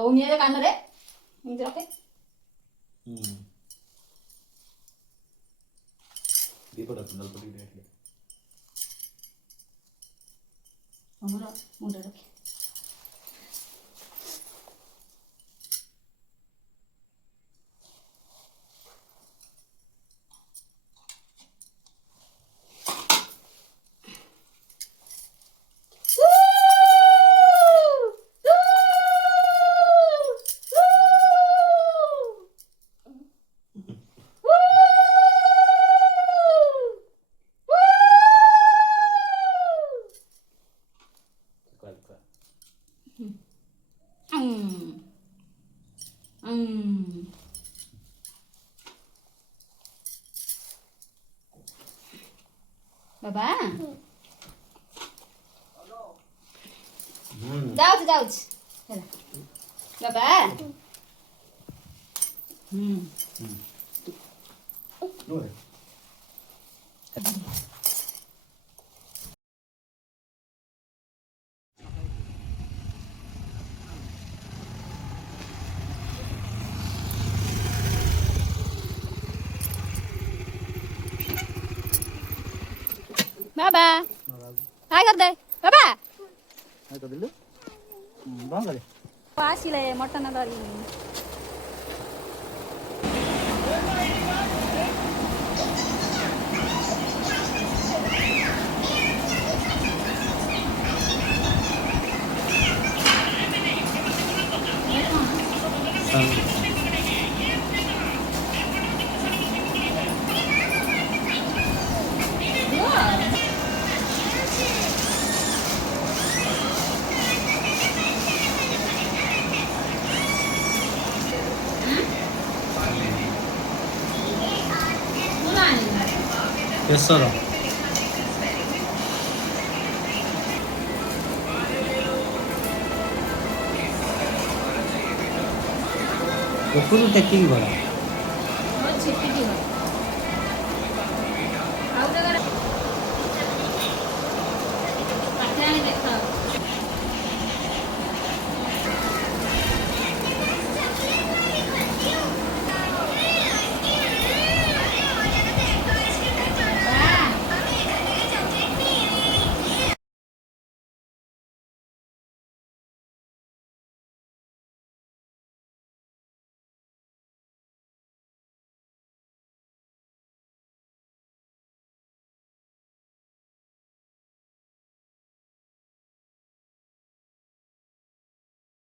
ରହୁନି ଏ କାନରେ ଏମିତି ରଖେ। ଦୀପଟା ସୁନ୍ଦର ପଡ଼ି ଯାଇଥିଲେ ଆମର ମୁଣ୍ଡ ରଖେ। ବାବା ଯାଉଛି ଯାଉଛି ହେଲା ବାବା बाबा हाय कर दे बाबा हाय कर दिलु बंद करे आसिले मटन धरी କେଶର ଉପରୁ ଟେକିକି ଭରା ଛିଟିକି